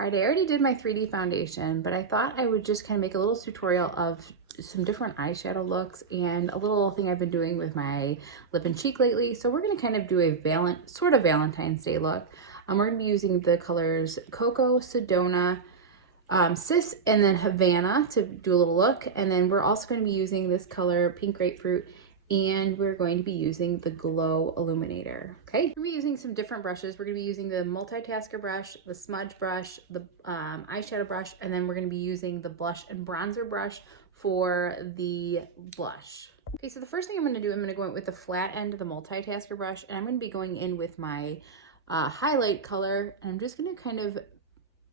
All right, I already did my 3D foundation, but I thought I would just kind of make a little tutorial of some different eyeshadow looks and a little thing I've been doing with my lip and cheek lately. So we're going to kind of do a sort of Valentine's Day look. We're going to be using the colors Coco, Sedona, Sis, and then Havana to do a little look. And then we're also going to be using this color Pink Grapefruit, and we're going to be using the Glow Illuminator. Okay, we're going to be using some different brushes. We're going to be using the multitasker brush, the smudge brush, the eyeshadow brush, and then we're going to be using the blush and bronzer brush for the blush. Okay, so the first thing I'm going to do, I'm going to go in with the flat end of the multitasker brush, and I'm going to be going in with my highlight color, and I'm just going to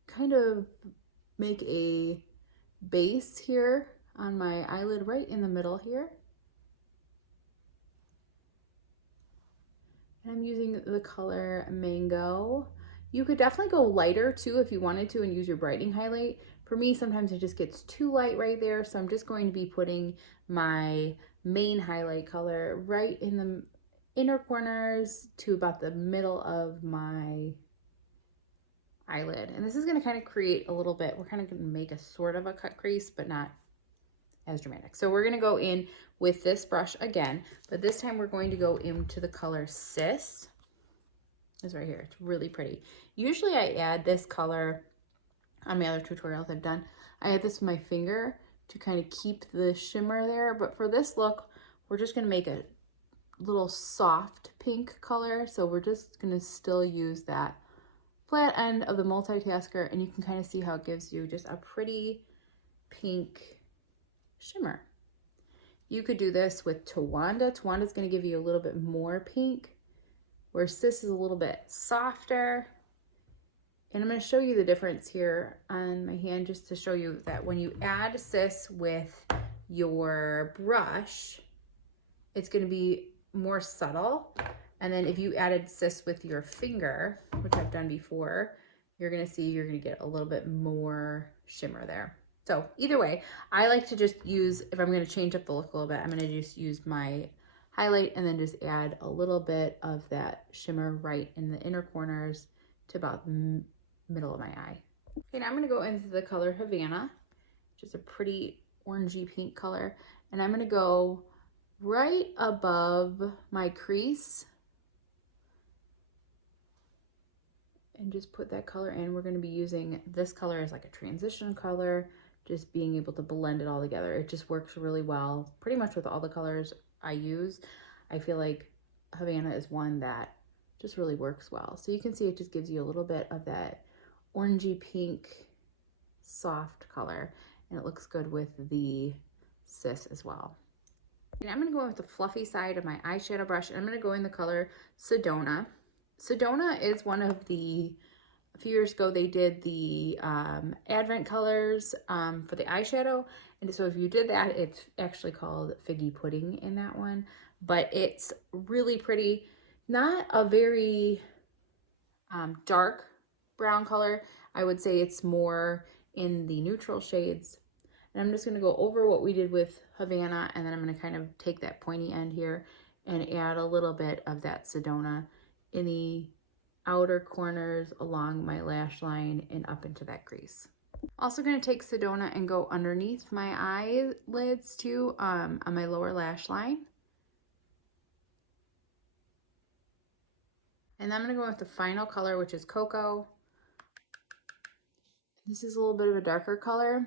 kind of make a base here on my eyelid right in the middle here. I'm using the color Mango. You could definitely go lighter too if you wanted to and use your brightening highlight. For me, sometimes it just gets too light right there, so I'm just going to be putting my main highlight color right in the inner corners to about the middle of my eyelid. And this is going to kind of create a little bit, we're kind of going to make a sort of a cut crease, but not as dramatic. So we're going to go in with this brush again, but this time we're going to go into the color Sis. It's right here. It's really pretty. Usually I add this color on my other tutorials I've done. I add this with my finger to kind of keep the shimmer there, but for this look, we're just going to make a little soft pink color. So we're just going to still use that flat end of the multitasker, and you can kind of see how it gives you just a pretty pink shimmer. You could do this with Tawanda. Tawanda's going to give you a little bit more pink, where Sis is a little bit softer. And I'm going to show you the difference here on my hand just to show you that when you add Sis with your brush, it's going to be more subtle. And then if you added Sis with your finger, which I've done before, you're going to see you're going to get a little bit more shimmer there. So either way, I like to just use, if I'm going to change up the look a little bit, I'm going to just use my highlight and then just add a little bit of that shimmer right in the inner corners to about the middle of my eye. Okay, now I'm going to go into the color Havana, which is a pretty orangey pink color. And I'm going to go right above my crease and just put that color in. We're going to be using this color as like a transition color, just being able to blend it all together. It just works really well pretty much with all the colors I use. I feel like Havana is one that just really works well. So you can see it just gives you a little bit of that orangey pink soft color, and it looks good with the Sis as well. And I'm going to go with the fluffy side of my eyeshadow brush, and I'm going to go in the color Sedona. Sedona is one of the, a few years ago, they did the Advent colors for the eyeshadow. And so if you did that, it's actually called Figgy Pudding in that one. But it's really pretty. Not a very dark brown color. I would say it's more in the neutral shades. And I'm just going to go over what we did with Havana, and then I'm going to kind of take that pointy end here and add a little bit of that Sedona in the outer corners along my lash line and up into that crease. Also going to take Sedona and go underneath my eyelids too, on my lower lash line. And then I'm going to go with the final color, which is Coco. This is a little bit of a darker color.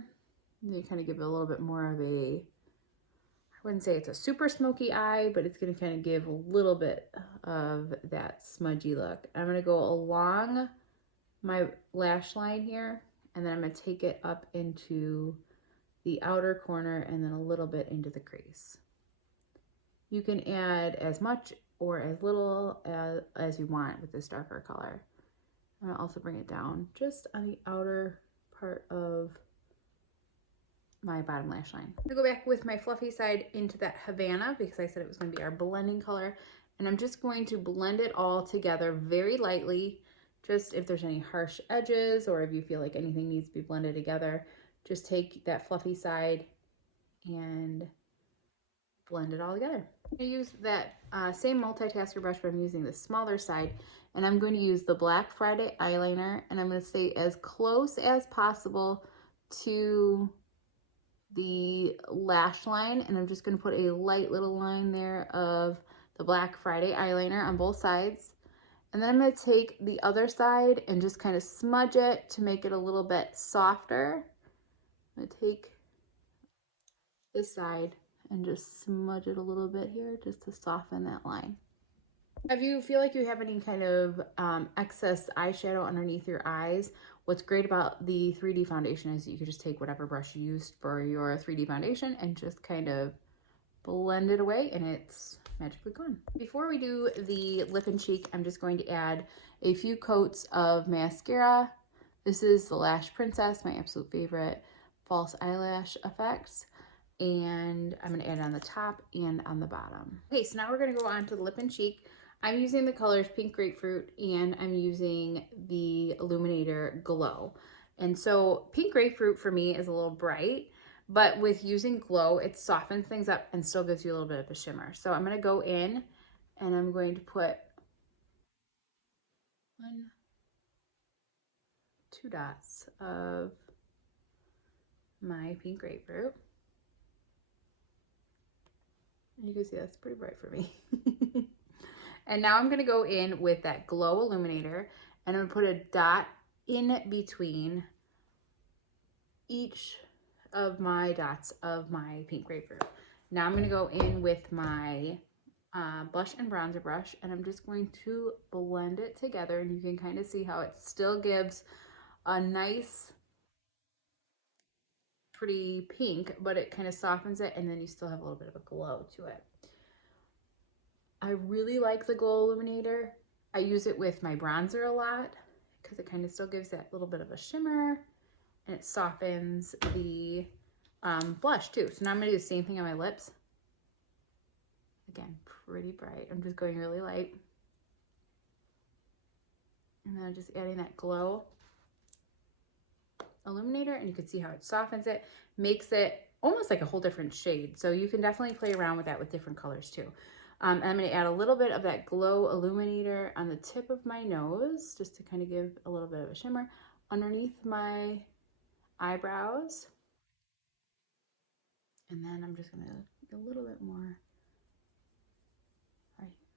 You kind of give it a little bit more of a, I wouldn't say it's a super smoky eye, but it's going to kind of give a little bit of that smudgy look. I'm going to go along my lash line here, and then I'm going to take it up into the outer corner and then a little bit into the crease. You can add as much or as little as you want with this darker color. I'm going to also bring it down just on the outer part of my bottom lash line. I'm gonna go back with my fluffy side into that Havana because I said it was going to be our blending color, and I'm just going to blend it all together very lightly. Just if there's any harsh edges or if you feel like anything needs to be blended together, just take that fluffy side and blend it all together. I use that same multitasker brush, but I'm using the smaller side, and I'm going to use the Black Friday eyeliner, and I'm going to stay as close as possible to the lash line, and I'm just going to put a light little line there of the Black Friday eyeliner on both sides. And then I'm going to take the other side and just kind of smudge it to make it a little bit softer. I'm going to take this side and just smudge it a little bit here just to soften that line. If you feel like you have any kind of excess eyeshadow underneath your eyes, what's great about the 3D foundation is you can just take whatever brush you used for your 3D foundation and just kind of blend it away, and it's magically gone. Before we do the lip and cheek, I'm just going to add a few coats of mascara. This is the Lash Princess, my absolute favorite false eyelash effects. And I'm going to add it on the top and on the bottom. Okay, so now we're going to go on to the lip and cheek. I'm using the colors Pink Grapefruit, and I'm using the Illuminator Glow. And so Pink Grapefruit for me is a little bright, but with using Glow, it softens things up and still gives you a little bit of a shimmer. So I'm going to go in and I'm going to put 2 dots of my Pink Grapefruit. And you can see that's pretty bright for me. And now I'm going to go in with that Glow Illuminator, and I'm going to put a dot in between each of my dots of my Pink Grapefruit. Now I'm going to go in with my blush and bronzer brush, and I'm just going to blend it together, and you can kind of see how it still gives a nice pretty pink, but it kind of softens it, and then you still have a little bit of a glow to it. I really like the Glow Illuminator. I use it with my bronzer a lot because it kind of still gives that little bit of a shimmer, and it softens the blush too. So now I'm going to do the same thing on my lips. Again, pretty bright. I'm just going really light. And then I'm just adding that Glow Illuminator, and you can see how it softens it, makes it almost like a whole different shade. So you can definitely play around with that with different colors too. I'm going to add a little bit of that Glow Illuminator on the tip of my nose, just to kind of give a little bit of a shimmer underneath my eyebrows. And then I'm just going to make a little bit more right here.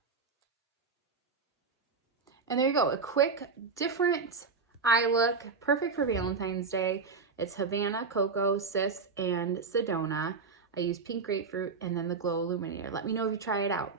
And there you go, a quick, different eye look, perfect for Valentine's Day. It's Havana, Coco, Sis, and Sedona. I use Pink Grapefruit and then the Glow Illuminator. Let me know if you try it out.